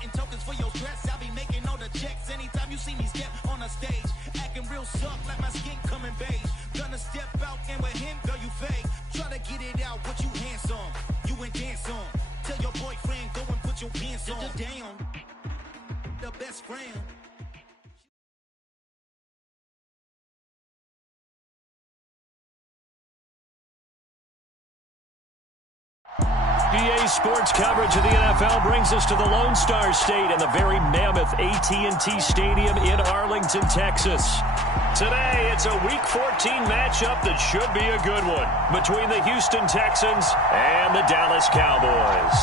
getting tokens for your stress. I be making all the checks anytime you see me step on a stage. Acting real soft like my skin coming beige. Gonna step out and with him, girl, you fake. Try to get it out, what you handsome. You ain't dance on. Tell your boyfriend, go and put your pants on. Down, the best friend. EA Sports coverage of the NFL brings us to the Lone Star State and the very mammoth AT&T Stadium in Arlington, Texas. Today, it's a Week 14 matchup that should be a good one between the Houston Texans and the Dallas Cowboys.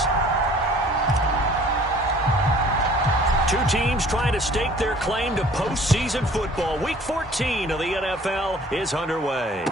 Two teams trying to stake their claim to postseason football. Week 14 of the NFL is underway.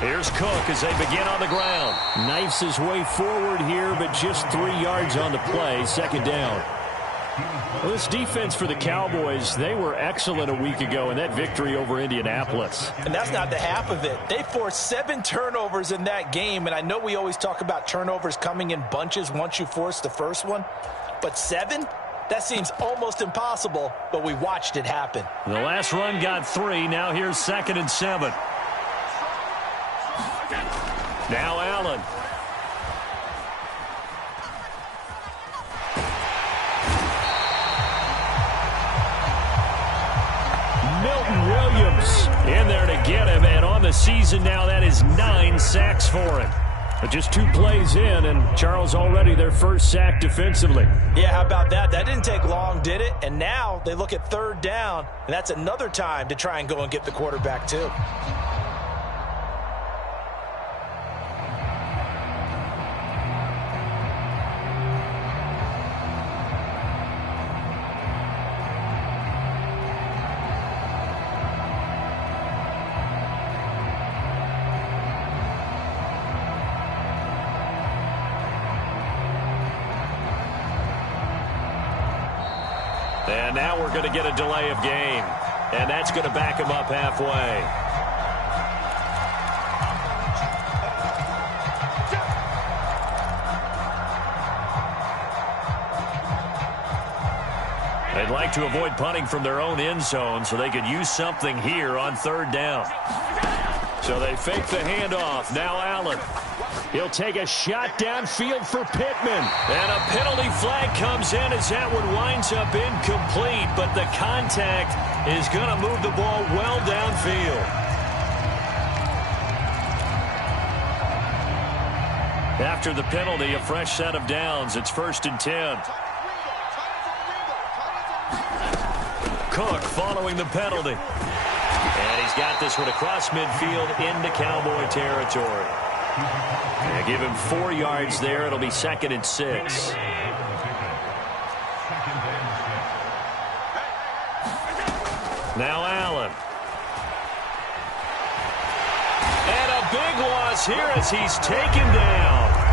Here's Cook as they begin on the ground. Knifes his way forward here, but just 3 yards on the play. Second down. Well, this defense for the Cowboys, they were excellent a week ago in that victory over Indianapolis. And that's not the half of it. They forced 7 turnovers in that game, and I know we always talk about turnovers coming in bunches once you force the first one, but 7? That seems almost impossible, but we watched it happen. The last run got 3. Now here's 2nd and 7. Now Allen. Milton Williams in there to get him, and on the season now that is 9 sacks for him. But just 2 plays in, and Charles already their first sack defensively. Yeah, how about that? That didn't take long, did it? And now they look at 3rd down, and that's another time to try and go and get the quarterback too. And now we're going to get a delay of game. And that's going to back him up halfway. They'd like to avoid punting from their own end zone so they could use something here on 3rd down. So they fake the handoff. Now Allen. He'll take a shot downfield for Pittman. And a penalty flag comes in as that one winds up incomplete. But the contact is going to move the ball well downfield. After the penalty, a fresh set of downs. It's 1st and 10. Cook following the penalty. And he's got this one across midfield into Cowboy territory. Yeah, give him 4 yards there. It'll be 2nd and 6. Now Allen. And a big loss here as he's taken down.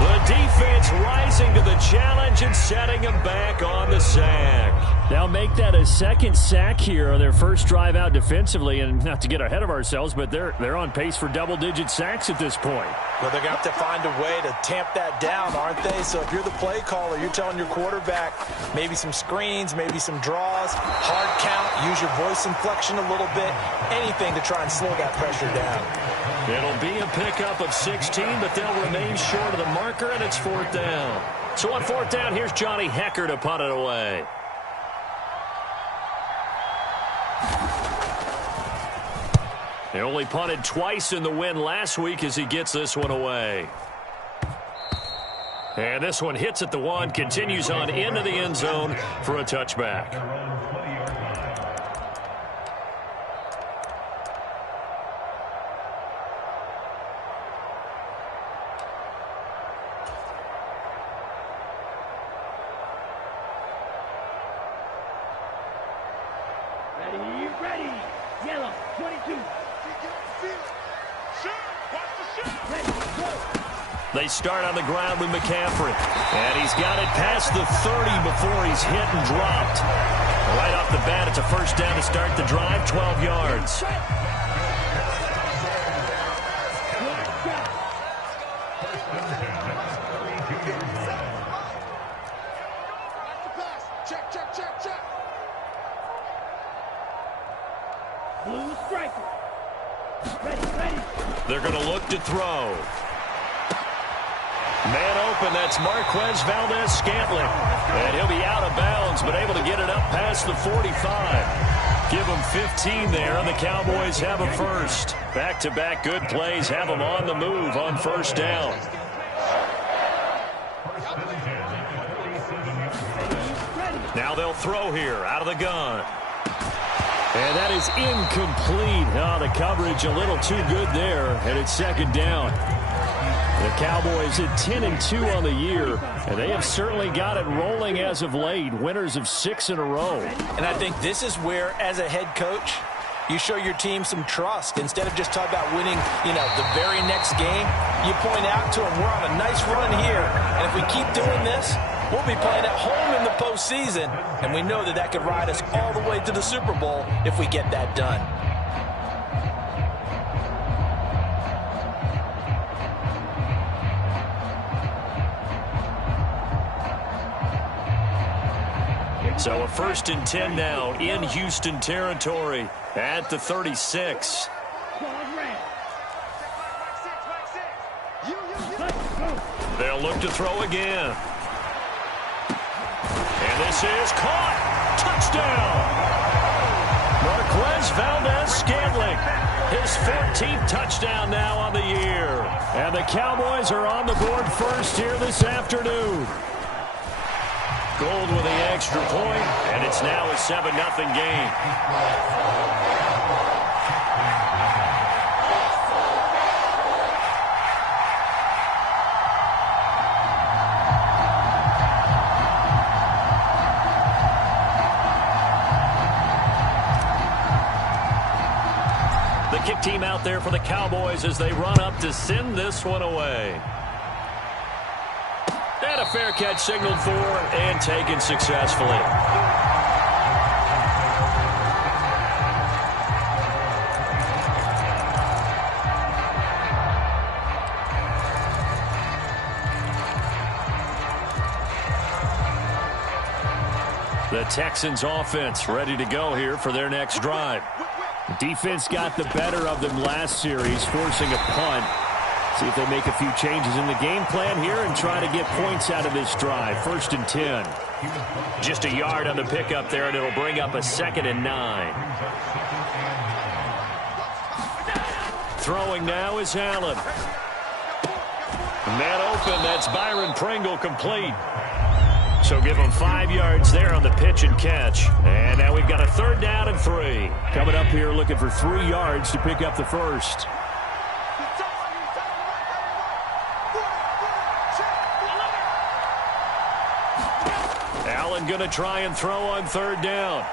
The defense rising to the challenge and setting him back on the sack. They'll make that a 2nd sack here on their first drive out defensively. And not to get ahead of ourselves, but they're on pace for double-digit sacks at this point. Well, they're going to have to find a way to tamp that down, aren't they? So if you're the play caller, you're telling your quarterback maybe some screens, maybe some draws, hard count, use your voice inflection a little bit, anything to try and slow that pressure down. It'll be a pickup of 16, but they'll remain short of the marker, and it's 4th down. So on 4th down, here's Johnny Hecker to punt it away. They only punted twice in the win last week as he gets this one away. And this one hits at the 1, continues on into the end zone for a touchback. Ready. Yellow, 22. They start on the ground with McCaffrey. And he's got it past the 30 before he's hit and dropped. Right off the bat, it's a first down to start the drive, 12 yards. Blue striker. Ready. They're going to look to throw. Man open, that's Marquez Valdez-Scantling. And he'll be out of bounds, but able to get it up past the 45. Give them 15 there, and the Cowboys have a first. Back-to-back good plays have them on the move on first down. Now they'll throw here out of the gun. And that is incomplete. Oh, the coverage a little too good there, and it's second down. The Cowboys at 10-2 on the year, and they have certainly got it rolling as of late, winners of 6 in a row. And I think this is where, as a head coach, you show your team some trust. Instead of just talking about winning, the very next game, you point out to them, we're on a nice run here, and if we keep doing this, we'll be playing at home in the postseason, and we know that could ride us all the way to the Super Bowl if we get that done. So a 1st and 10 now in Houston territory at the 36. They'll look to throw again. And this is caught. Touchdown. Marquez Valdez-Scantling. His 14th touchdown now on the year. And the Cowboys are on the board first here this afternoon. Gold with the extra point, and it's now a 7-0 game. The kick team out there for the Cowboys as they run up to send this one away. And a fair catch signaled for and taken successfully. The Texans offense ready to go here for their next drive. Defense got the better of them last series, forcing a punt. See if they make a few changes in the game plan here and try to get points out of this drive. 1st and 10. Just a yard on the pickup there, and it'll bring up a 2nd and 9. Throwing now is Allen. Man open, that's Byron Pringle complete. So give them 5 yards there on the pitch and catch. And now we've got a 3rd down and 3. Coming up here looking for 3 yards to pick up the first. Allen going to try and throw on 3rd down.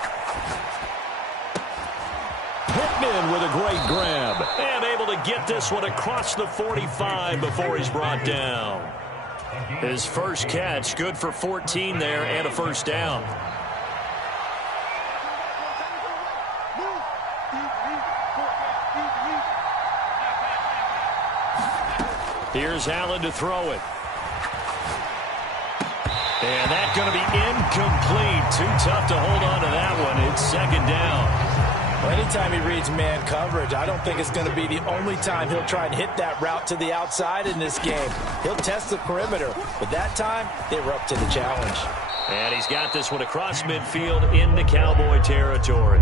Pittman with a great grab. And able to get this one across the 45 before he's brought down. His first catch, good for 14 there and a 1st down. Here's Allen to throw it. And that's going to be incomplete. Too tough to hold on to that one. It's 2nd down. Well, anytime he reads man coverage, I don't think it's going to be the only time he'll try and hit that route to the outside in this game. He'll test the perimeter, but that time they were up to the challenge. And he's got this one across midfield into Cowboy territory.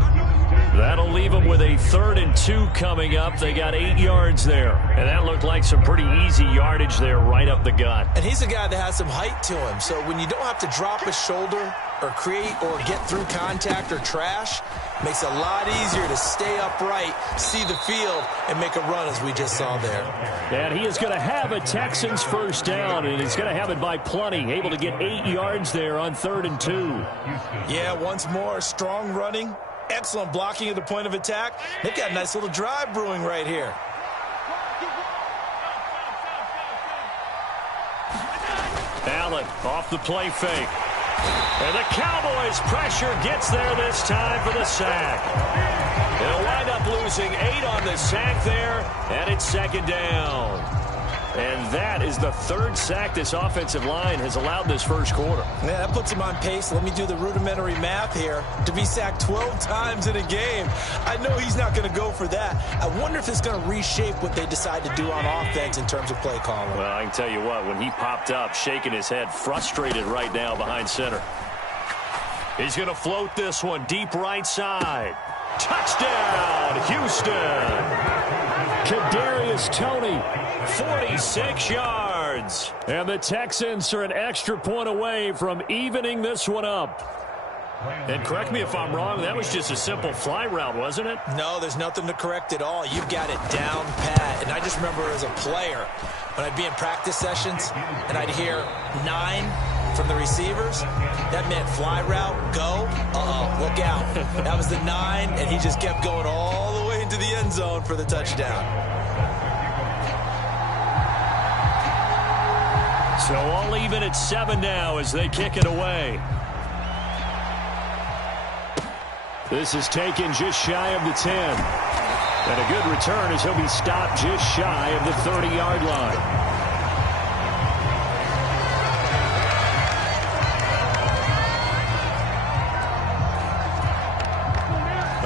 That'll leave them with a 3rd and 2 coming up. They got 8 yards there. And that looked like some pretty easy yardage there right up the gut. And he's a guy that has some height to him. So when you don't have to drop his shoulder or create or get through contact or trash, makes it a lot easier to stay upright, see the field, and make a run as we just saw there. And he is going to have a Texans 1st down, and he's going to have it by plenty. Able to get 8 yards there on 3rd and 2. Yeah, once more, strong running. Excellent blocking at the point of attack. They've got a nice little drive brewing right here. Allen off the play fake. And the Cowboys pressure gets there this time for the sack. They'll wind up losing 8 on the sack there, and it's second down. And that is the 3rd sack this offensive line has allowed this first quarter. Yeah, that puts him on pace. Let me do the rudimentary math here. To be sacked 12 times in a game, I know he's not going to go for that. I wonder if it's going to reshape what they decide to do on offense in terms of play calling. Well, I can tell you what, when he popped up, shaking his head, frustrated right now behind center. He's going to float this one deep right side. Touchdown, Houston. Kadarius Toney. 46 yards. And the Texans are an extra point away from evening this one up. And correct me if I'm wrong, that was just a simple fly route, wasn't it? No, there's nothing to correct at all. You've got it down pat. And I just remember as a player, when I'd be in practice sessions and I'd hear 9 from the receivers, that meant fly route, go, look out. That was the 9, and he just kept going all the way into the end zone for the touchdown. So all even at 7 now as they kick it away. This is taken just shy of the 10. And a good return as he'll be stopped just shy of the 30-yard line.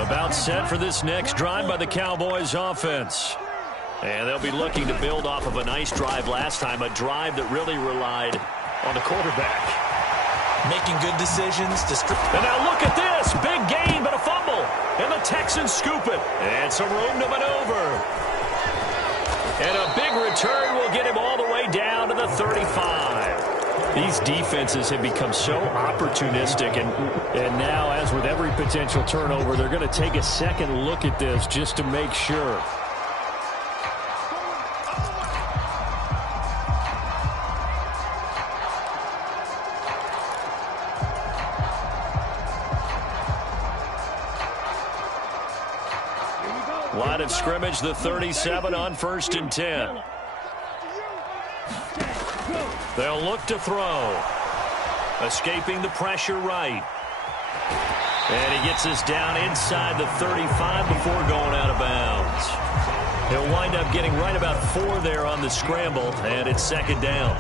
About set for this next drive by the Cowboys offense. And they'll be looking to build off of a nice drive last time, a drive that really relied on the quarterback. Making good decisions. And now look at this. Big gain, but a fumble. And the Texans scoop it. And some room to maneuver. And a big return will get him all the way down to the 35. These defenses have become so opportunistic, and now, as with every potential turnover, they're going to take a second look at this just to make sure. Line of scrimmage, the 37 on 1st and 10. They'll look to throw. Escaping the pressure right. And he gets us down inside the 35 before going out of bounds. He'll wind up getting right about 4 there on the scramble, and it's second down.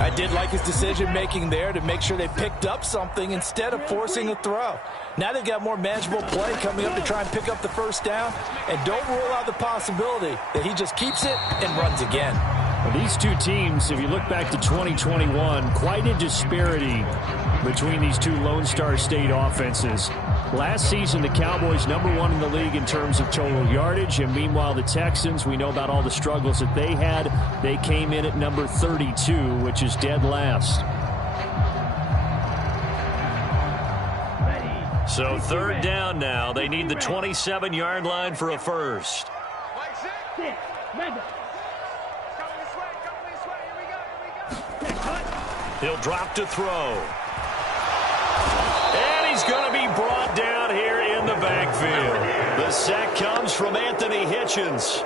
I did like his decision-making there to make sure they picked up something instead of forcing a throw. Now they've got more manageable play coming up to try and pick up the first down, and don't rule out the possibility that he just keeps it and runs again. Well, these two teams, if you look back to 2021, quite a disparity between these two Lone Star State offenses. Last season, the Cowboys #1 in the league in terms of total yardage, and meanwhile the Texans, we know about all the struggles that they had. They came in at number 32, which is dead last. So third down now. They need the 27-yard line for a first. He'll drop to throw. And he's going to be brought down here in the backfield. The sack comes from Anthony Hitchens.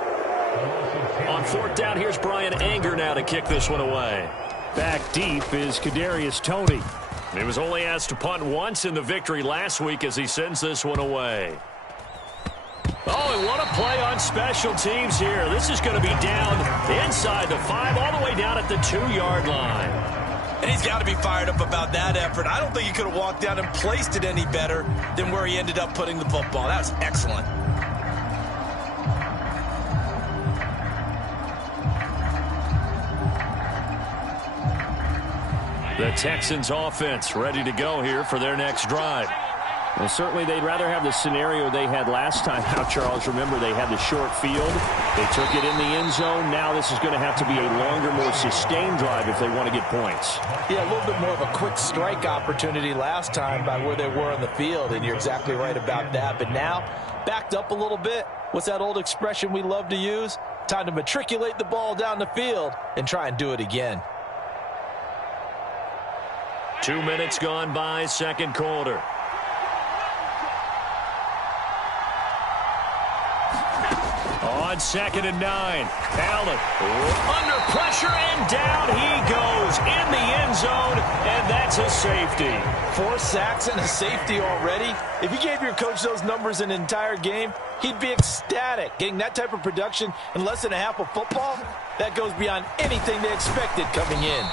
On 4th down, here's Brian Anger now to kick this one away. Back deep is Kadarius Toney. He was only asked to punt once in the victory last week as he sends this one away. Oh, and what a play on special teams here. This is going to be down inside the 5, all the way down at the 2-yard line. And he's got to be fired up about that effort. I don't think he could have walked down and placed it any better than where he ended up putting the football. That was excellent. The Texans offense ready to go here for their next drive. Well, certainly they'd rather have the scenario they had last time out, Charles. Remember, they had the short field. They took it in the end zone. Now this is going to have to be a longer, more sustained drive if they want to get points. Yeah, a little bit more of a quick strike opportunity last time by where they were on the field, and you're exactly right about that. But now, backed up a little bit. What's that old expression we love to use? Time to matriculate the ball down the field and try and do it again. 2 minutes gone by, second quarter. On 2nd and 9. Allen under pressure, and down he goes in the end zone, and that's a safety. 4 sacks and a safety already. If you gave your coach those numbers in an entire game, he'd be ecstatic. Getting that type of production in less than a half of football, that goes beyond anything they expected coming in.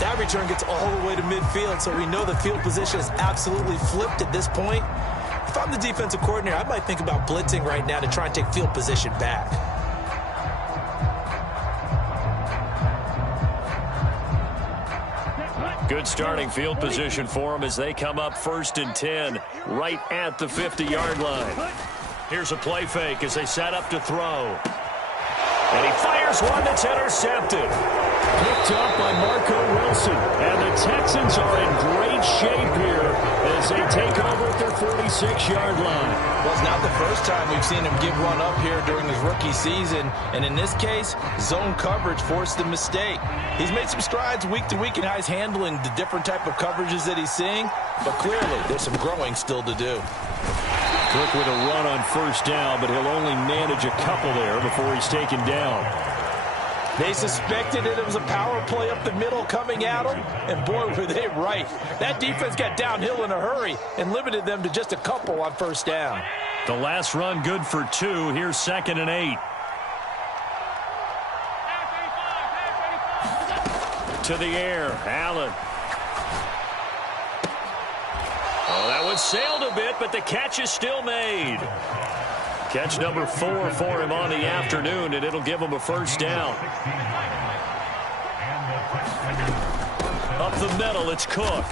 That return gets all the way to midfield, so we know the field position is absolutely flipped at this point. If I'm the defensive coordinator, I might think about blitzing right now to try and take field position back. Good starting field position for them as they come up 1st and 10, right at the 50-yard line. Here's a play fake as they set up to throw. And he fires one that's intercepted. Picked up by Marco Wilson. And the Texans are in great shape here as they take over at their 46-yard line. Well, it's not the first time we've seen him give one up here during his rookie season. And in this case, zone coverage forced the mistake. He's made some strides week to week in how he's handling the different type of coverages that he's seeing. But clearly, there's some growing still to do. Cook with a run on 1st down, but he'll only manage a couple there before he's taken down. They suspected it was a power play up the middle coming at them, and boy, were they right. That defense got downhill in a hurry and limited them to just a couple on 1st down. The last run good for 2. Here's 2nd and 8. To the air, Allen. Oh, that one sailed a bit, but the catch is still made. Catch number 4 for him on the afternoon, and it'll give him a 1st down. Up the middle, it's Cook.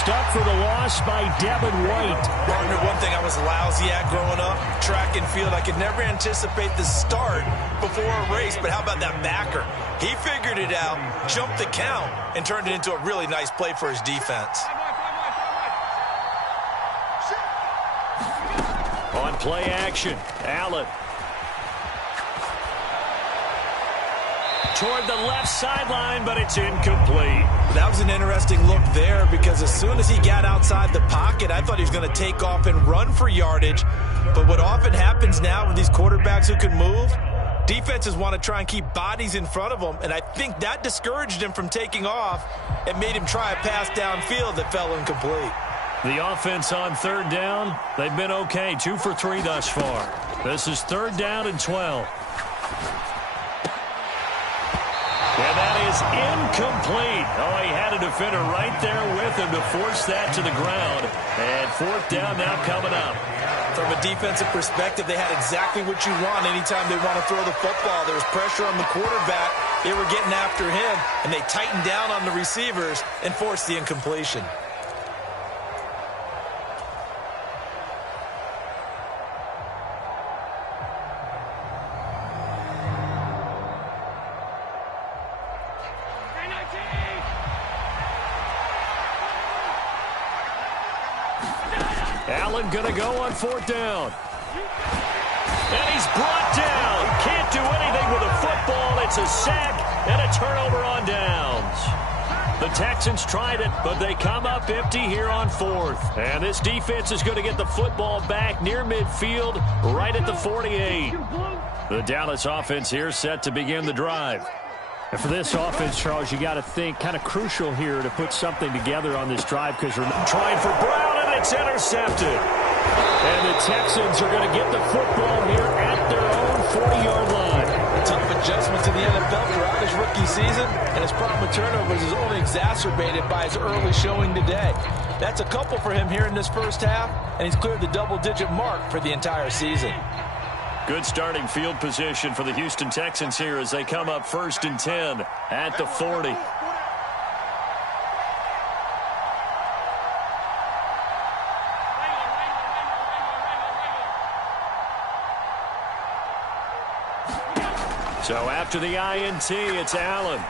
Stuck for the loss by Devin White. Partner, one thing I was lousy at growing up, track and field, I could never anticipate the start before a race, but how about that backer? He figured it out, jumped the count, and turned it into a really nice play for his defense. On play action, Allen. Toward the left sideline, but it's incomplete. That was an interesting look there because as soon as he got outside the pocket, I thought he was going to take off and run for yardage. But what often happens now with these quarterbacks who can move, defenses want to try and keep bodies in front of them, and I think that discouraged him from taking off and made him try a pass downfield that fell incomplete. The offense on 3rd down, they've been okay. 2 for 3 thus far. This is 3rd down and 12. And that is incomplete. Oh, he had a defender right there with him to force that to the ground. And 4th down now coming up. From a defensive perspective, they had exactly what you want anytime they want to throw the football. There was pressure on the quarterback. They were getting after him, and they tightened down on the receivers and forced the incompletion. Allen going to go on 4th down. And he's brought down. Can't do anything with a football. It's a sack and a turnover on downs. The Texans tried it, but they come up empty here on 4th. And this defense is going to get the football back near midfield, right at the 48. The Dallas offense here set to begin the drive. And for this offense, Charles, you got to think kind of crucial here to put something together on this drive because we're trying for Brown, and it's intercepted. And the Texans are going to get the football here at their own 40-yard line. A tough adjustment to the NFL throughout his rookie season, and his problem with turnovers is only exacerbated by his early showing today. That's a couple for him here in this 1st half, and he's cleared the double-digit mark for the entire season. Good starting field position for the Houston Texans here as they come up 1st and 10 at the 40. So after the INT, it's Allen.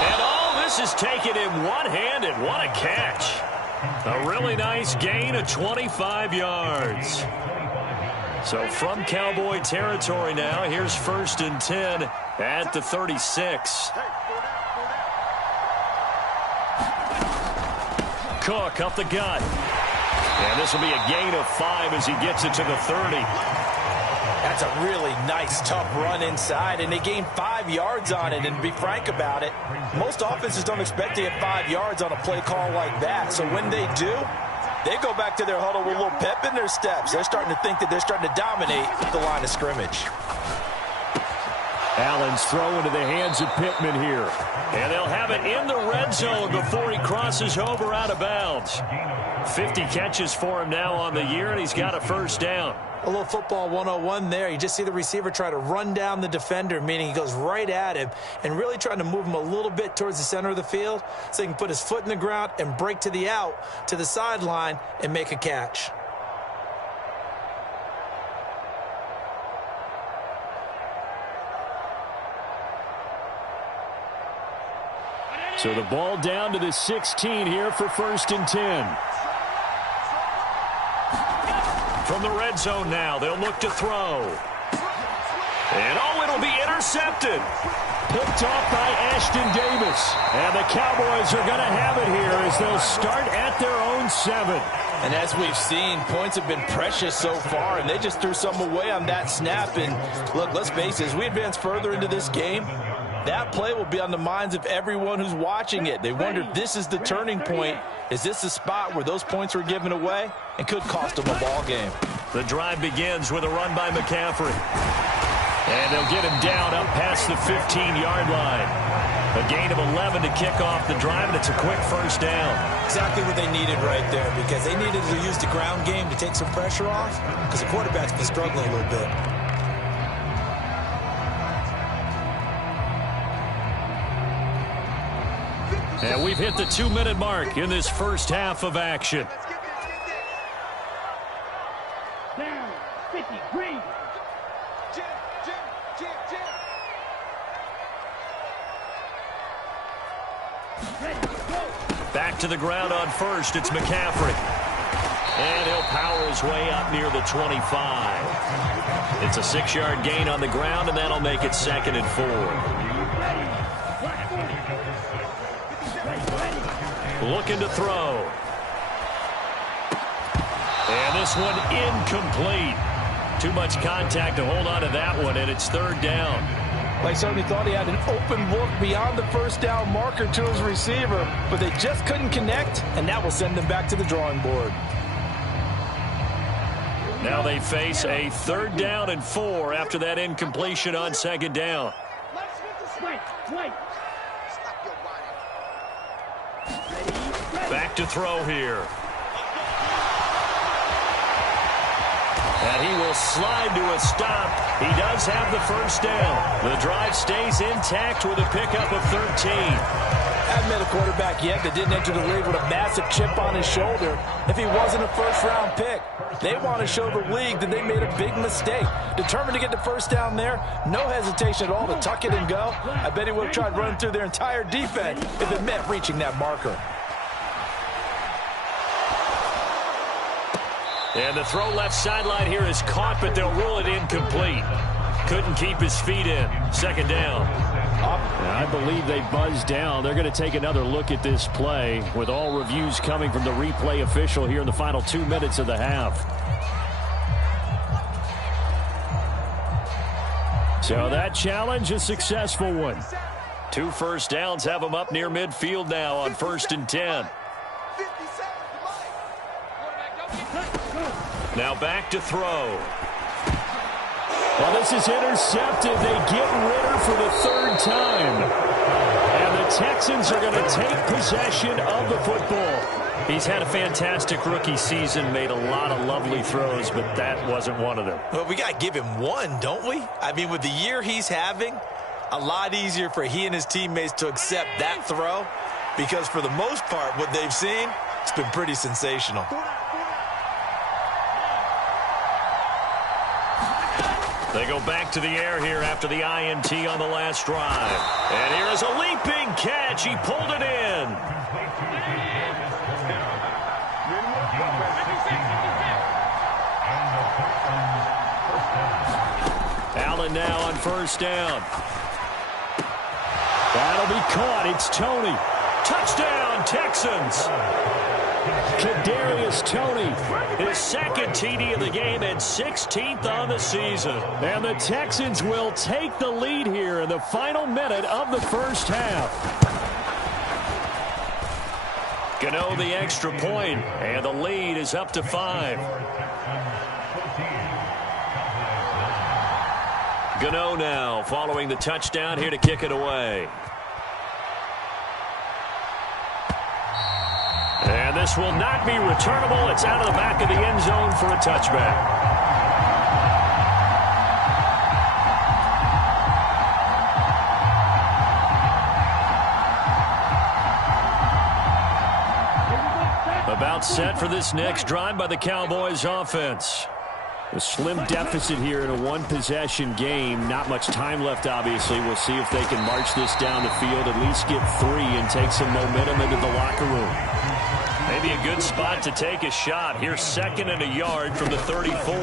And all this is taken in one-handed. What a catch. A really nice gain of 25 yards. So from Cowboy territory now, here's 1st and 10 at the 36. Cook up the gut. And this will be a gain of 5 as he gets it to the 30. That's a really nice, tough run inside, and they gained 5 yards on it. And to be frank about it, most offenses don't expect to get 5 yards on a play call like that. So when they do, they go back to their huddle with a little pep in their steps. They're starting to think that they're starting to dominate the line of scrimmage. Allen's throw into the hands of Pittman here. And they'll have it in the red zone before he crosses over out of bounds. 50 catches for him now on the year, and he's got a first down. A little football 101 there. You just see the receiver try to run down the defender, meaning he goes right at him and really trying to move him a little bit towards the center of the field so he can put his foot in the ground and break to the out, to the sideline, and make a catch. So the ball down to the 16 here for 1st and 10. From the red zone now, they'll look to throw. And, it'll be intercepted. Picked off by Ashton Davis. And the Cowboys are going to have it here as they'll start at their own 7. And as we've seen, points have been precious so far, and they just threw some away on that snap. And, look, let's face it, as we advance further into this game, that play will be on the minds of everyone who's watching it. They wonder if this is the turning point. Is this the spot where those points were given away and could cost them a ball game? The drive begins with a run by McCaffrey. And they'll get him down up past the 15-yard line. A gain of 11 to kick off the drive, and it's a quick first down. Exactly what they needed right there, because they needed to use the ground game to take some pressure off, because the quarterback's been struggling a little bit. And we've hit the 2-minute mark in this first half of action. Down, 50, green. Ready, go. Back to the ground on first. It's McCaffrey. And he'll power his way up near the 25. It's a 6-yard gain on the ground, and that'll make it 2nd and 4. Looking to throw. And this one incomplete. Too much contact to hold on to that one, and it's 3rd down. They certainly thought he had an open look beyond the first down marker to his receiver, but they just couldn't connect, and that will send them back to the drawing board. Now they face a 3rd down and 4 after that incompletion on 2nd down. Back to throw here. And he will slide to a stop. He does have the first down. The drive stays intact with a pickup of 13. Haven't met a quarterback yet that didn't enter the league with a massive chip on his shoulder if he wasn't a first-round pick. They want to show the league that they made a big mistake. Determined to get the first down there, no hesitation at all to tuck it and go. I bet he would have tried running through their entire defense if it meant reaching that marker. And the throw left sideline here is caught, but they'll rule it incomplete. Couldn't keep his feet in. 2nd down. I believe they buzzed down. They're going to take another look at this play with all reviews coming from the replay official here in the final 2 minutes of the half. So that challenge, a successful one. 2 first downs have them up near midfield now on 1st and 10. Now back to throw. Well, this is intercepted. They get Ritter for the 3rd time. And the Texans are going to take possession of the football. He's had a fantastic rookie season, made a lot of lovely throws, but that wasn't one of them. Well, we got to give him one, don't we? I mean, with the year he's having, a lot easier for he and his teammates to accept that throw, because for the most part, what they've seen, it's been pretty sensational. They go back to the air here after the INT on the last drive. And here is a leaping catch. He pulled it in. Allen now on 1st down. That'll be caught. It's Tony. Touchdown, Texans. Kadarius Toney. His second TD of the game and 16th on the season. And the Texans will take the lead here in the final minute of the first half. Gano the extra point, and the lead is up to 5. Gano now following the touchdown here to kick it away. And this will not be returnable. It's out of the back of the end zone for a touchback. About set for this next drive by the Cowboys offense. A slim deficit here in a one-possession game. Not much time left, obviously. We'll see if they can march this down the field, at least get 3 and take some momentum into the locker room. Maybe a good spot to take a shot. Here's 2nd and a yard from the 34.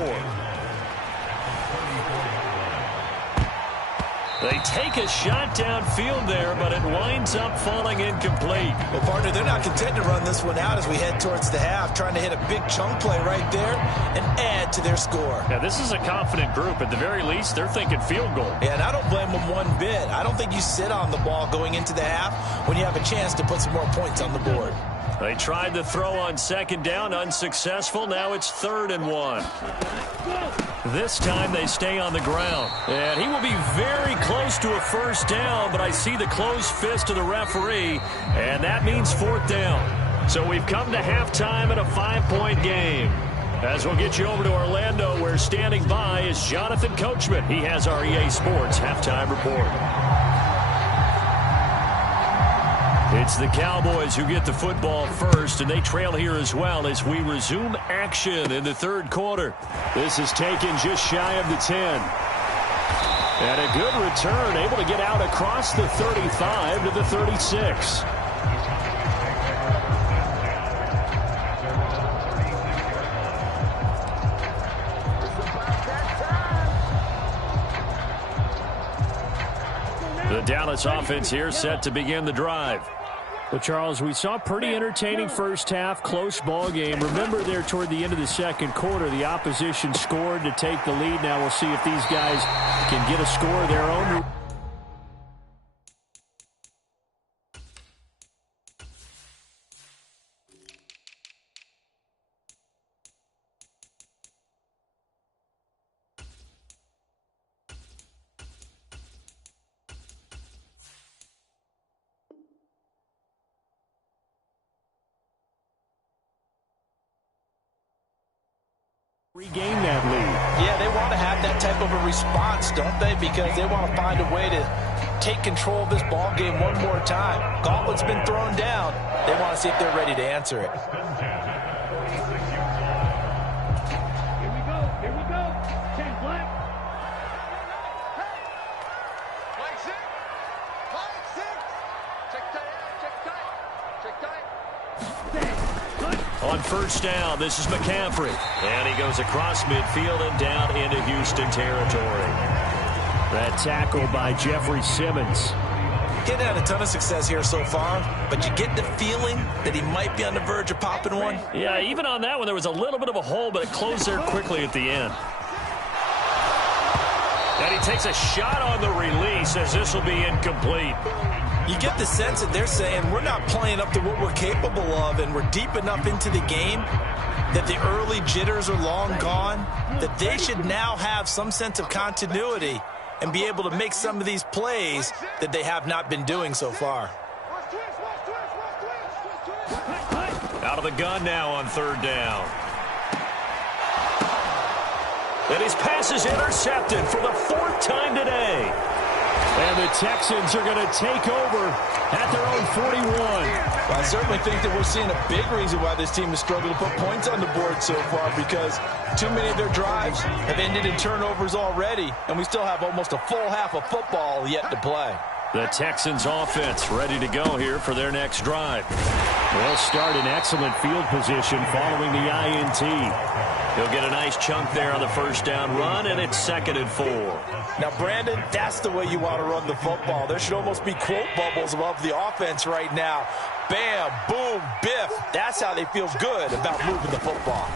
They take a shot downfield there, but it winds up falling incomplete. Well, partner, they're not content to run this one out as we head towards the half, trying to hit a big chunk play right there and add to their score. Yeah, this is a confident group. At the very least, they're thinking field goal. Yeah, and I don't blame them one bit. I don't think you sit on the ball going into the half when you have a chance to put some more points on the board. They tried to throw on 2nd down, unsuccessful. Now it's 3rd and 1. This time they stay on the ground. And he will be very close to a first down, but I see the closed fist of the referee, and that means 4th down. So we've come to halftime in a 5-point game. As we'll get you over to Orlando, where standing by is Jonathan Coachman. He has our EA Sports halftime report. It's the Cowboys who get the football first, and they trail here as well as we resume action in the 3rd quarter. This is taken just shy of the 10. And a good return, able to get out across the 35 to the 36. The Dallas offense here set to begin the drive. Well, Charles, we saw a pretty entertaining first half, close ball game. Remember there toward the end of the 2nd quarter, the opposition scored to take the lead. Now we'll see if these guys can get a score of their own. Regain that lead. Yeah, they want to have that type of a response, don't they? Because they want to find a way to take control of this ball game one more time. Gauntlet's been thrown down. They want to see if they're ready to answer it. Here we go. 10 black. Flag 6. Check tight. On first down, this is McCaffrey. And he goes across midfield and down into Houston territory. That tackle by Jeffrey Simmons. Getting had a ton of success here so far, but you get the feeling that he might be on the verge of popping one. Yeah, even on that one, there was a little bit of a hole, but it closed there quickly at the end. And he takes a shot on the release as this will be incomplete. You get the sense that they're saying we're not playing up to what we're capable of, and we're deep enough into the game that the early jitters are long gone, that they should now have some sense of continuity and be able to make some of these plays that they have not been doing so far. Out of the gun now on 3rd down. And his pass is intercepted for the 4th time today. And the Texans are going to take over at their own 41. Well, I certainly think that we're seeing a big reason why this team has struggled to put points on the board so far, because too many of their drives have ended in turnovers already, and we still have almost a full half of football yet to play. The Texans offense ready to go here for their next drive. They'll start in excellent field position following the INT. He'll get a nice chunk there on the first down run, and it's 2nd and 4. Now, Brandon, that's the way you want to run the football. There should almost be quote bubbles above the offense right now. Bam, boom, biff. That's how they feel good about moving the football.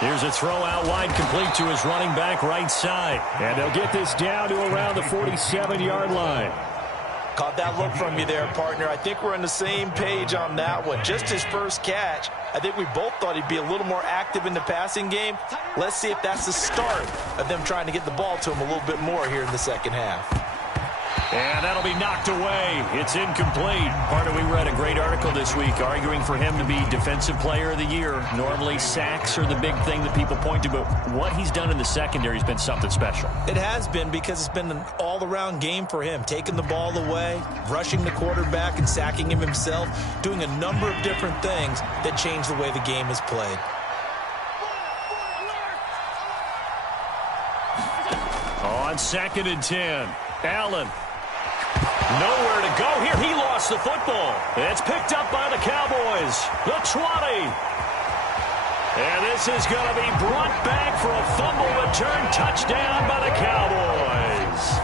Here's a throw out wide, complete to his running back right side. And they'll get this down to around the 47-yard line. Caught that look from you there, partner. I think we're on the same page on that one. Just his first catch. I think we both thought he'd be a little more active in the passing game. Let's see if that's the start of them trying to get the ball to him a little bit more here in the second half. And that'll be knocked away. It's incomplete. Partner, we read a great article this week arguing for him to be Defensive Player of the Year. Normally, sacks are the big thing that people point to, but what he's done in the secondary has been something special. It has been, because it's been an all-around game for him. Taking the ball away, rushing the quarterback and sacking him himself, doing a number of different things that change the way the game is played. On 2nd and 10, Allen. Nowhere to go here. He lost the football. It's picked up by the Cowboys. The 20. And this is going to be brought back for a fumble return touchdown by the Cowboys.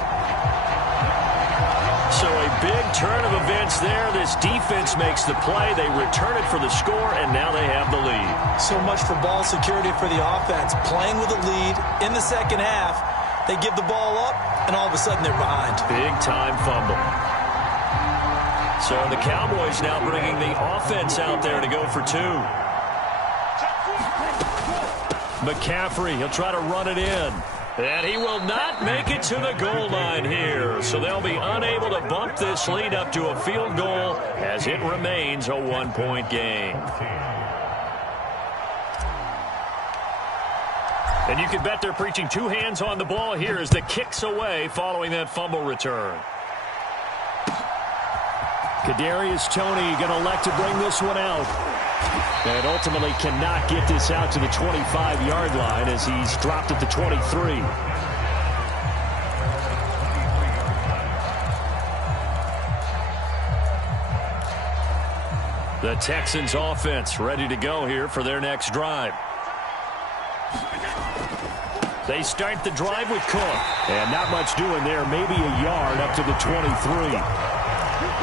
So a big turn of events there. This defense makes the play. They return it for the score, and now they have the lead. So much for ball security for the offense. Playing with a lead in the second half. They give the ball up, and all of a sudden they're behind. Big-time fumble. So the Cowboys now bringing the offense out there to go for 2. McCaffrey, he'll try to run it in. And he will not make it to the goal line here. So they'll be unable to bump this lead up to a field goal as it remains a 1-point game. And you can bet they're preaching 2 hands on the ball here as the kick's away following that fumble return. Kadarius Toney going to elect to bring this one out. And ultimately cannot get this out to the 25-yard line as he's dropped at the 23. The Texans offense ready to go here for their next drive. They start the drive with Cook. And not much doing there. Maybe a yard up to the 23.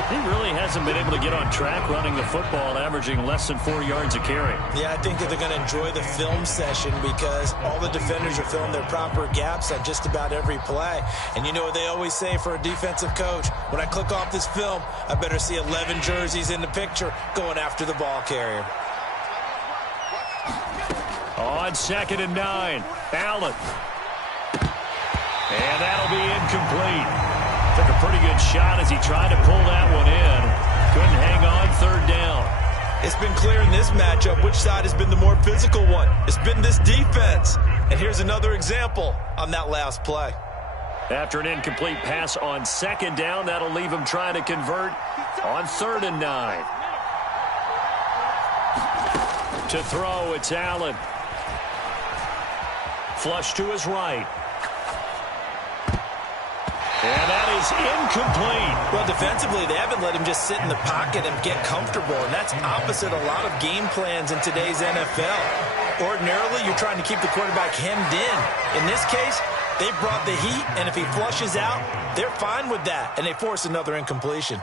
He really hasn't been able to get on track running the football, averaging less than 4 yards a carry. Yeah, I think that they're going to enjoy the film session because all the defenders are filling their proper gaps on just about every play. And you know what they always say for a defensive coach? When I click off this film, I better see 11 jerseys in the picture going after the ball carrier. On 2nd and 9, Allen. And that'll be incomplete. Took a pretty good shot as he tried to pull that one in. Couldn't hang on 3rd down. It's been clear in this matchup which side has been the more physical one. It's been this defense. And here's another example on that last play. After an incomplete pass on 2nd down, that'll leave him trying to convert on 3rd and 9. To throw, it's Allen. Flush to his right. And that is incomplete. Well, defensively, they haven't let him just sit in the pocket and get comfortable, and that's opposite a lot of game plans in today's NFL. Ordinarily, you're trying to keep the quarterback hemmed in. In this case, they brought the heat, and if he flushes out, they're fine with that, and they force another incompletion.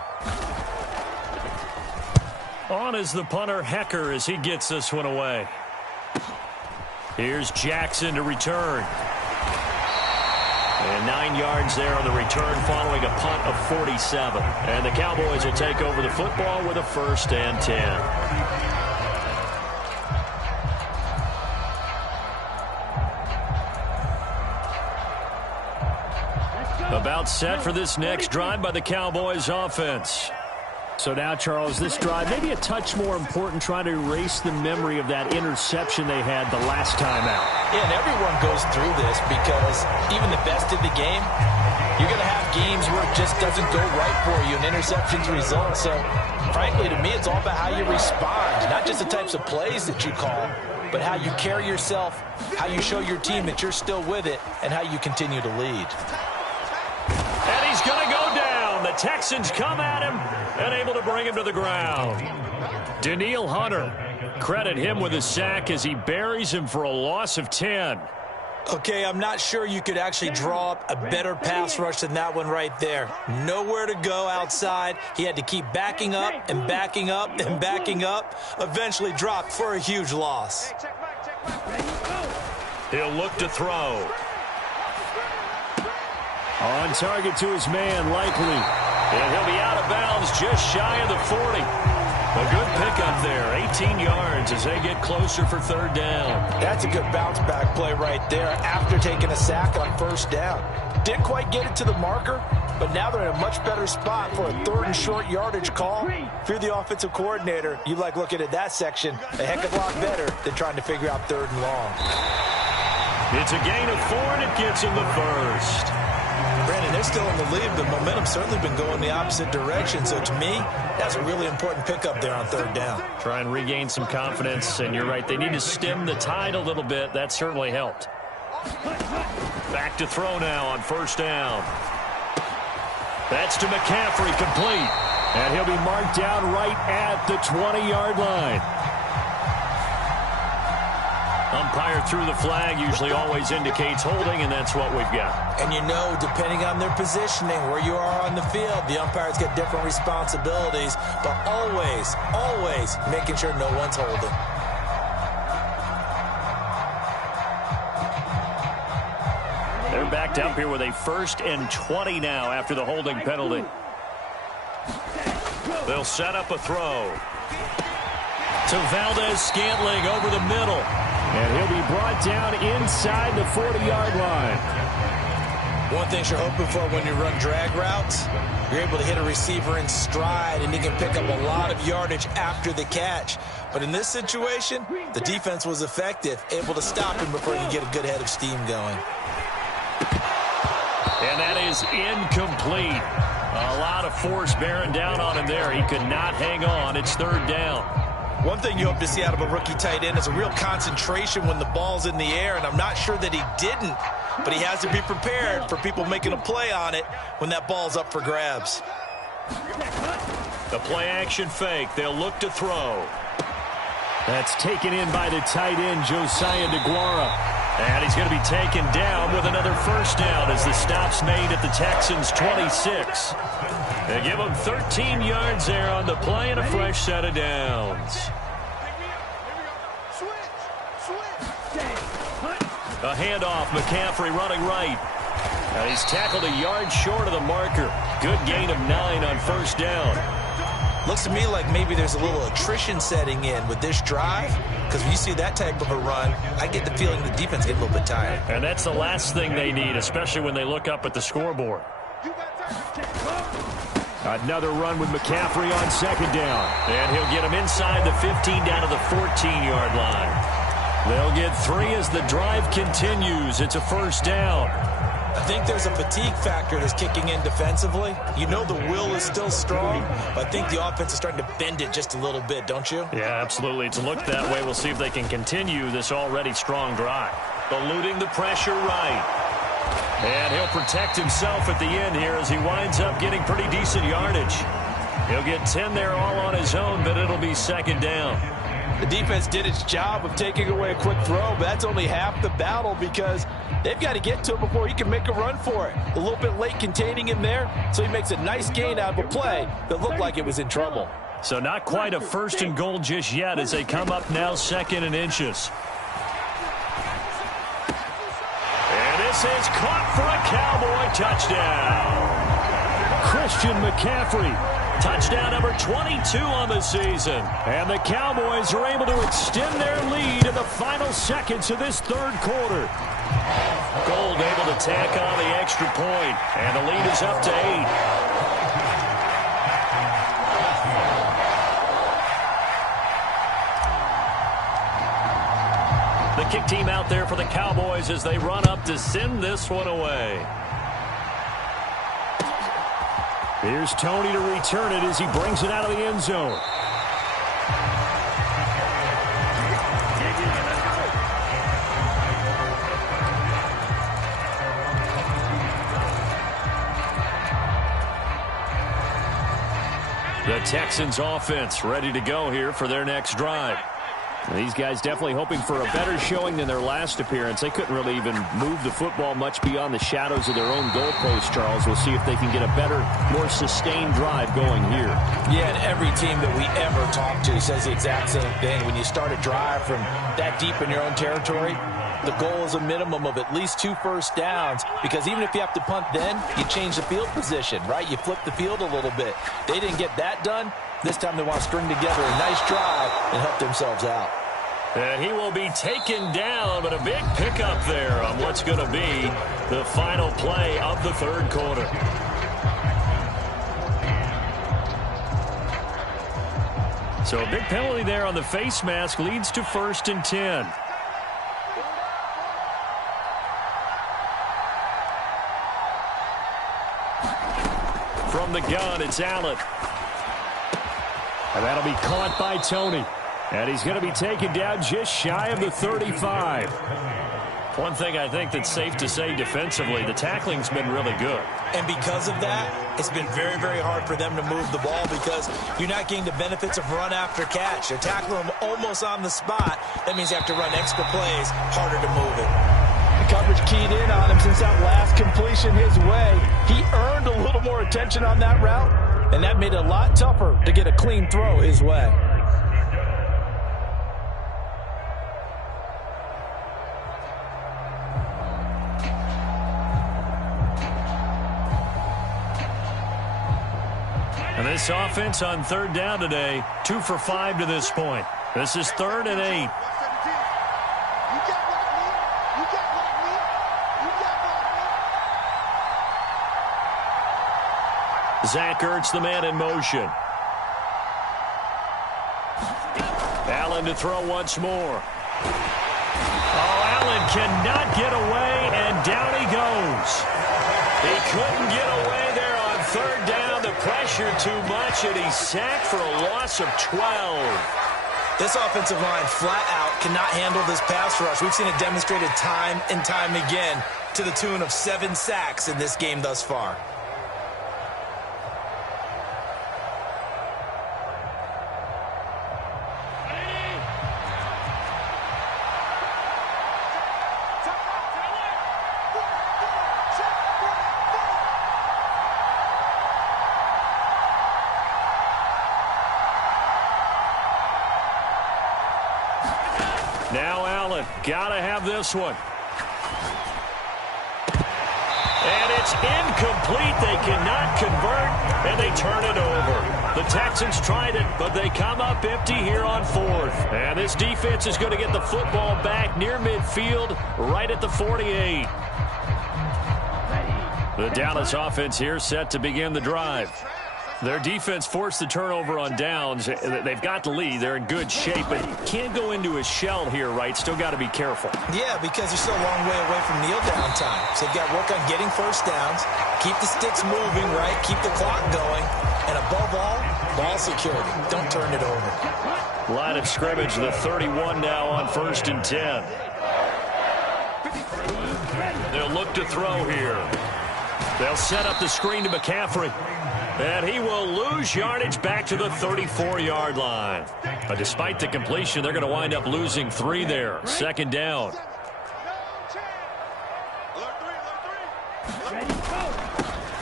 On is the punter, Hecker, as he gets this one away. Here's Jackson to return. And 9 yards there on the return following a punt of 47. And the Cowboys will take over the football with a 1st and 10. About set for this next drive by the Cowboys offense. So now, Charles, this drive maybe a touch more important, trying to erase the memory of that interception they had the last time out. Yeah, and everyone goes through this because even the best of the game, you're going to have games where it just doesn't go right for you and interceptions result. So, frankly, to me, it's all about how you respond, not just the types of plays that you call, but how you carry yourself, how you show your team that you're still with it, and how you continue to lead. And he's going to go down. The Texans come at him and able to bring him to the ground. Danielle Hunter, credit him with a sack as he buries him for a loss of 10. Okay, I'm not sure you could actually draw up a better pass rush than that one right there. Nowhere to go outside. He had to keep backing up and backing up and backing up. Eventually dropped for a huge loss. He'll look to throw. On target to his man, Likely. And he'll be out of bounds just shy of the 40. A good pickup there, 18 yards as they get closer for third down. That's a good bounce back play right there after taking a sack on first down. Didn't quite get it to the marker, but now they're in a much better spot for a third and short yardage call. If you're the offensive coordinator, you like looking at that section a heck of a lot better than trying to figure out third and long. It's a gain of 4, and it gets him the first. Brandon, they're still in the lead, but momentum's certainly been going the opposite direction. So to me, that's a really important pickup there on third down. Try and regain some confidence, and you're right, they need to stem the tide a little bit. That certainly helped. Back to throw now on first down. That's to McCaffrey, complete. And he'll be marked down right at the 20-yard line. Umpire threw the flag, usually always indicates holding, and that's what we've got. And you know, depending on their positioning, where you are on the field, the umpires get different responsibilities, but always, always making sure no one's holding. They're backed up here with a 1st and 20 now after the holding penalty. They'll set up a throw to Valdez-Scantling over the middle. And he'll be brought down inside the 40-yard line. One thing you're hoping for when you run drag routes, you're able to hit a receiver in stride, and he can pick up a lot of yardage after the catch. But in this situation, the defense was effective, able to stop him before he could get a good head of steam going. And that is incomplete. A lot of force bearing down on him there. He could not hang on. It's third down. One thing you hope to see out of a rookie tight end is a real concentration when the ball's in the air, and I'm not sure that he didn't, but he has to be prepared for people making a play on it when that ball's up for grabs. The play-action fake. They'll look to throw. That's taken in by the tight end, Josiah DeGuara. And he's going to be taken down with another first down as the stop's made at the Texans' 26. They give him 13 yards there on the play and a fresh set of downs. A handoff, McCaffrey running right. And he's tackled a yard short of the marker. Good gain of 9 on first down. Looks to me like maybe there's a little attrition setting in with this drive, because when you see that type of a run, I get the feeling the defense gets a little bit tired. And that's the last thing they need, especially when they look up at the scoreboard. Another run with McCaffrey on second down. And he'll get him inside the 15 down to the 14-yard line. They'll get 3 as the drive continues. It's a first down. I think there's a fatigue factor that's kicking in defensively. You know the will is still strong, but I think the offense is starting to bend it just a little bit, don't you? Yeah, absolutely. It's looked that way. We'll see if they can continue this already strong drive. Eluding the pressure right. And he'll protect himself at the end here as he winds up getting pretty decent yardage. He'll get 10 there all on his own, but it'll be second down. The defense did its job of taking away a quick throw, but that's only half the battle because they've got to get to him before he can make a run for it. A little bit late containing him there, so he makes a nice gain out of a play that looked like it was in trouble. So not quite a 1st and goal just yet as they come up now 2nd and inches. And this is caught for a Cowboy touchdown. Christian McCaffrey. Touchdown number 22 on the season. And the Cowboys are able to extend their lead in the final seconds of this third quarter. Gold able to tack on the extra point, and the lead is up to 8. The kick team out there for the Cowboys as they run up to send this one away. Here's Tony to return it as he brings it out of the end zone. The Texans offense ready to go here for their next drive. These guys definitely hoping for a better showing than their last appearance. They couldn't really even move the football much beyond the shadows of their own goalpost, Charles. We'll see if they can get a better, more sustained drive going here. Yeah, and every team that we ever talk to says the exact same thing. When you start a drive from that deep in your own territory, the goal is a minimum of at least 2 first downs, because even if you have to punt then, you change the field position, right? You flip the field a little bit. They didn't get that done. This time they want to string together a nice drive and help themselves out. And he will be taken down, but a big pickup there on what's going to be the final play of the third quarter. So a big penalty there on the face mask leads to 1st and 10. From the gun, it's Allen. And that'll be caught by Tony. And he's going to be taken down just shy of the 35. One thing I think that's safe to say defensively, the tackling's been really good. And because of that, it's been very, very hard for them to move the ball, because you're not getting the benefits of run after catch. They're tackling them almost on the spot. That means you have to run extra plays, harder to move it. The coverage keyed in on him since that last completion his way. He earned a little more attention on that route, and that made it a lot tougher to get a clean throw his way. And this offense on 3rd down today, 2 for 5 to this point. This is 3rd and 8. Zach Ertz, the man in motion. Allen to throw once more. Oh, Allen cannot get away, and down he goes. He couldn't get away there on 3rd down. The pressure too much, and he's sacked for a loss of 12. This offensive line flat out cannot handle this pass rush. We've seen it demonstrated time and time again, to the tune of 7 sacks in this game thus far. Now Allen, gotta have this one. And it's incomplete. They cannot convert, and they turn it over. The Texans tried it, but they come up empty here on 4th. And this defense is going to get the football back near midfield, right at the 48. The Dallas offense here set to begin the drive. Their defense forced the turnover on downs. They've got the lead. They're in good shape, but can't go into a shell here, right? Still got to be careful. Yeah, because you're still a long way away from kneel down time. So you've got to work on getting first downs, keep the sticks moving, right? Keep the clock going. And above all, ball security. Don't turn it over. Line of scrimmage, the 31 now on 1st and 10. They'll look to throw here. They'll set up the screen to McCaffrey. And he will lose yardage back to the 34-yard line. But despite the completion, they're going to wind up losing 3 there. 2nd down.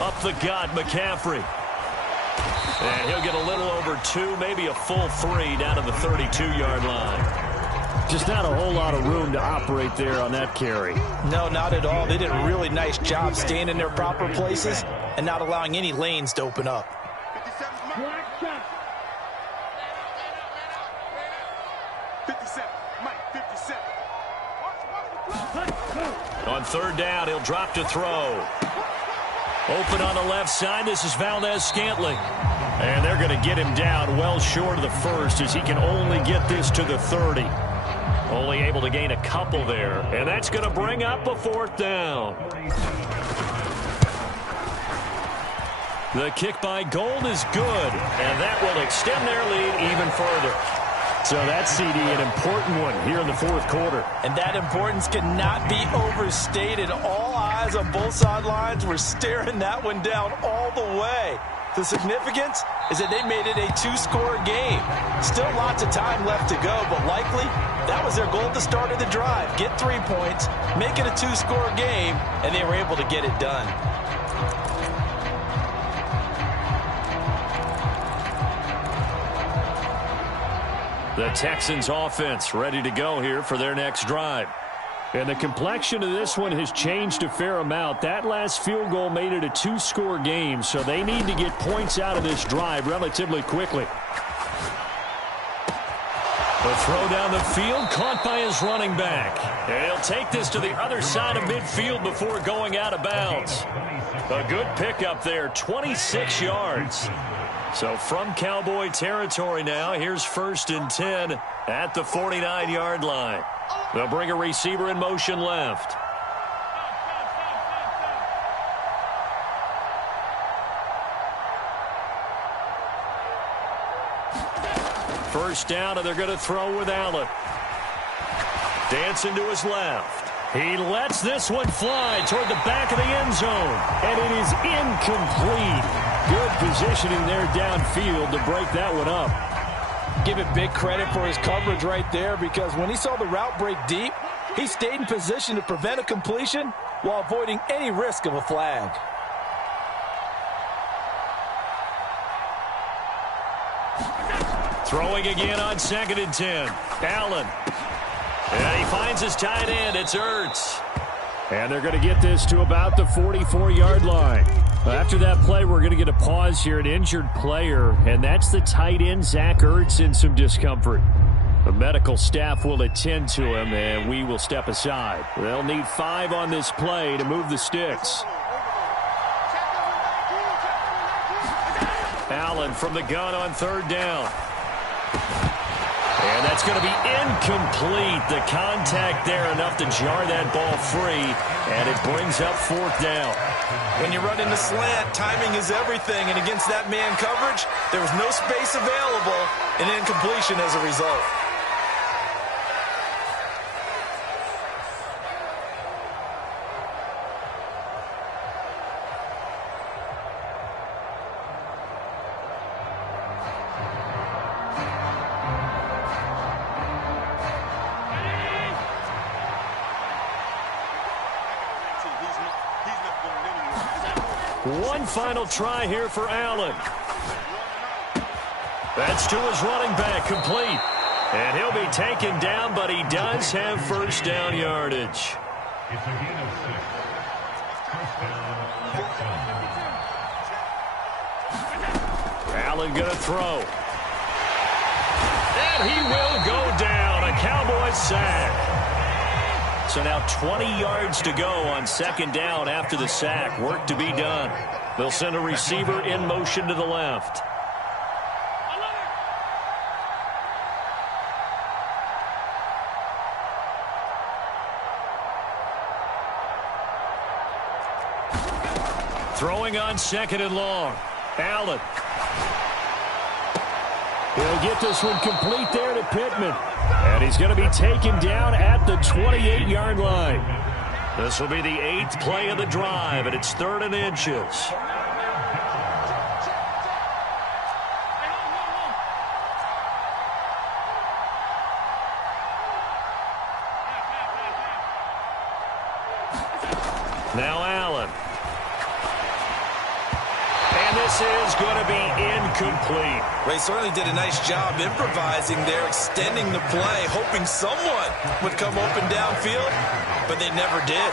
Up the gut, McCaffrey. And he'll get a little over 2, maybe a full 3 down to the 32-yard line. Just not a whole lot of room to operate there on that carry. No, not at all. They did a really nice job staying in their proper places and not allowing any lanes to open up. On 3rd down, he'll drop to throw. Open on the left side. This is Valdez-Scantling. And they're going to get him down well short of the 1st, as he can only get this to the 30. Only able to gain a couple there. And that's going to bring up a 4th down. The kick by Gold is good, and that will extend their lead even further. So that's, CD, an important one here in the 4th quarter. And that importance cannot be overstated. All eyes on both sidelines were staring that one down all the way. The significance is that they made it a two-score game. Still lots of time left to go, but likely that was their goal at the start of the drive. Get 3 points, make it a two-score game, and they were able to get it done. The Texans offense ready to go here for their next drive. And the complexion of this one has changed a fair amount. That last field goal made it a two-score game, so they need to get points out of this drive relatively quickly. The throw down the field, caught by his running back. And he'll take this to the other side of midfield before going out of bounds. A good pickup there, 26 yards. So from Cowboy territory now, here's 1st and 10 at the 49-yard line. They'll bring a receiver in motion left. First down, and they're going to throw with Allen. Dancing to his left. He lets this one fly toward the back of the end zone. And it is incomplete. Good positioning there downfield to break that one up. Give it big credit for his coverage right there, because when he saw the route break deep, he stayed in position to prevent a completion while avoiding any risk of a flag. Throwing again on 2nd and 10. Allen. And he finds his tight end. It's Ertz. And they're going to get this to about the 44-yard line. After that play, we're going to get a pause here, an injured player, and that's the tight end, Zach Ertz, in some discomfort. The medical staff will attend to him, and we will step aside. They'll need 5 on this play to move the sticks. Allen from the gun on 3rd down. And that's going to be incomplete. The contact there enough to jar that ball free, and it brings up 4th down. When you run into slant, timing is everything, and against that man coverage, there was no space available, and incompletion as a result. One final try here for Allen. That's to his running back, complete. And he'll be taken down, but he does have 1st down yardage. Allen going to throw. And he will go down. A Cowboys sack. So now 20 yards to go on 2nd down after the sack. Work to be done. They'll send a receiver in motion to the left. Throwing on 2nd and long. Allen. He'll get this one complete there to Pittman. And he's going to be taken down at the 28-yard line. This will be the 8th play of the drive, and it's 3rd and inches. Now Allen. And this is going to be incomplete. They certainly did a nice job improvising there, extending the play, hoping someone would come open downfield, but they never did.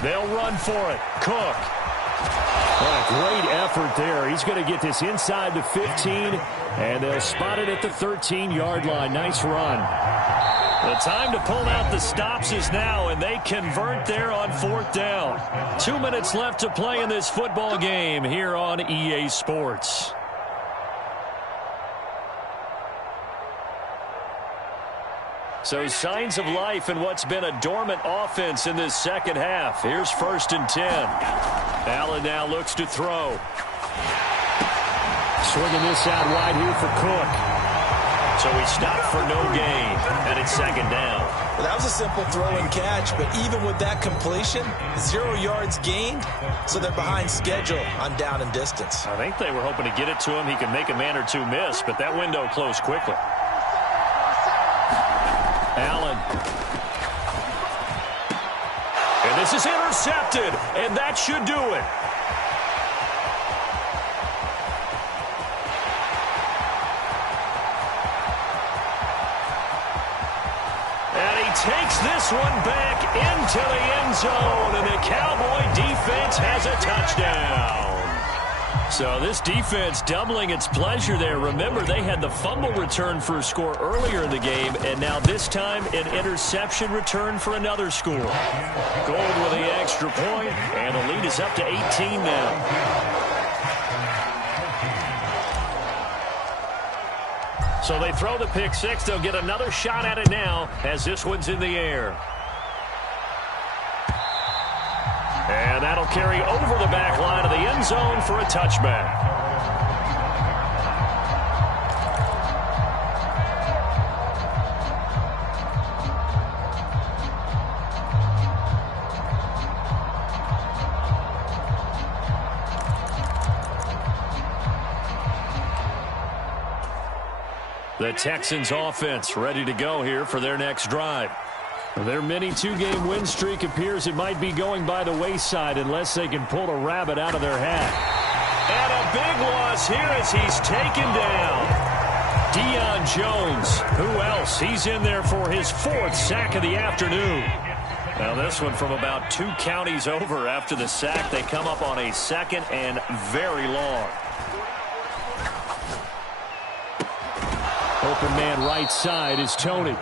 They'll run for it. Cook. What a great effort there. He's going to get this inside the 15, and they'll spot it at the 13-yard line. Nice run. The time to pull out the stops is now, and they convert there on 4th down. 2 minutes left to play in this football game here on EA Sports. So signs of life in what's been a dormant offense in this second half. Here's 1st and 10. Allen now looks to throw. Swinging this out wide here for Cook. So he stopped for no gain, and it's 2nd down. Well, that was a simple throw and catch, but even with that completion, 0 yards gained, so they're behind schedule on down and distance. I think they were hoping to get it to him. He could make a man or two miss, but that window closed quickly. Allen. And this is intercepted, and that should do it. Takes this one back into the end zone, and the Cowboy defense has a touchdown. So this defense doubling its pleasure there. Remember, they had the fumble return for a score earlier in the game, and now this time an interception return for another score. Gold with the extra point, and the lead is up to 18 now. So they throw the pick six. They'll get another shot at it now as this one's in the air. And that'll carry over the back line of the end zone for a touchback. The Texans offense ready to go here for their next drive. Their mini two-game win streak appears it might be going by the wayside unless they can pull a rabbit out of their hat. And a big loss here as he's taken down. Deion Jones, who else? He's in there for his 4th sack of the afternoon. Now this one from about 2 counties over after the sack. They come up on a 2nd and very long. Open man right side is Tony.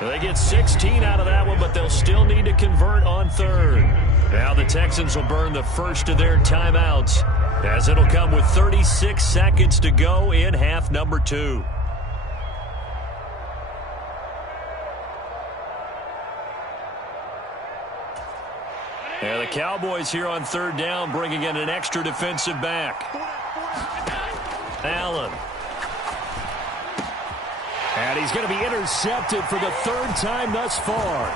They get 16 out of that one, but they'll still need to convert on 3rd. Now the Texans will burn the first of their timeouts as it'll come with 36 seconds to go in half number 2. And the Cowboys here on 3rd down bringing in an extra defensive back. Allen. And he's going to be intercepted for the 3rd time thus far.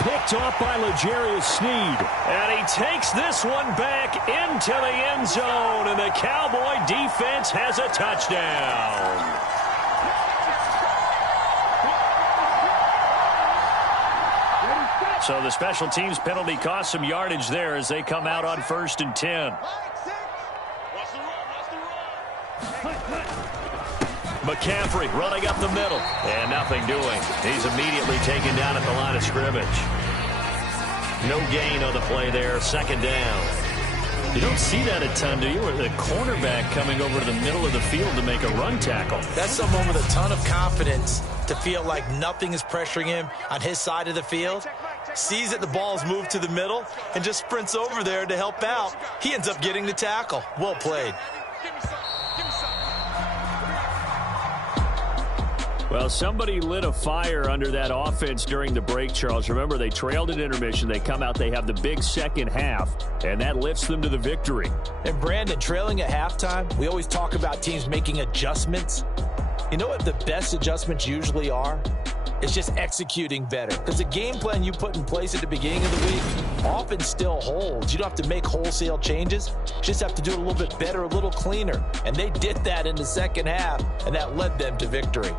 Picked off by L'Jarius Sneed. And he takes this one back into the end zone, and the Cowboy defense has a touchdown. So the special teams penalty cost some yardage there as they come out on 1st and 10. McCaffrey running up the middle, and nothing doing. He's immediately taken down at the line of scrimmage. No gain on the play there, 2nd down. You don't see that a ton, do you? Or the cornerback coming over to the middle of the field to make a run tackle. That's someone with a ton of confidence to feel like nothing is pressuring him on his side of the field. Sees that the ball's moved to the middle and just sprints over there to help out. He ends up getting the tackle. Well played. Well, somebody lit a fire under that offense during the break, Charles. Remember, they trailed at intermission. They come out, they have the big second half, and that lifts them to the victory. And, Brandon, trailing at halftime, we always talk about teams making adjustments. You know what the best adjustments usually are? It's just executing better. Because the game plan you put in place at the beginning of the week often still holds. You don't have to make wholesale changes. You just have to do it a little bit better, a little cleaner. And they did that in the second half, and that led them to victory.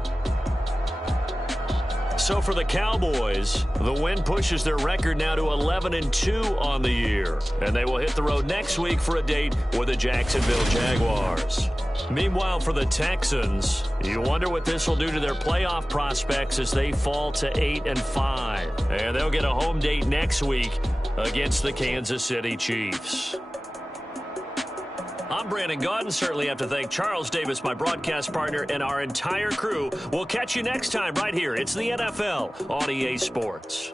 So for the Cowboys, the win pushes their record now to 11-2 on the year. And they will hit the road next week for a date with the Jacksonville Jaguars. Meanwhile, for the Texans, you wonder what this will do to their playoff prospects as they fall to 8-5. And they'll get a home date next week against the Kansas City Chiefs. I'm Brandon Gaudin. Certainly have to thank Charles Davis, my broadcast partner, and our entire crew. We'll catch you next time right here. It's the NFL on EA Sports.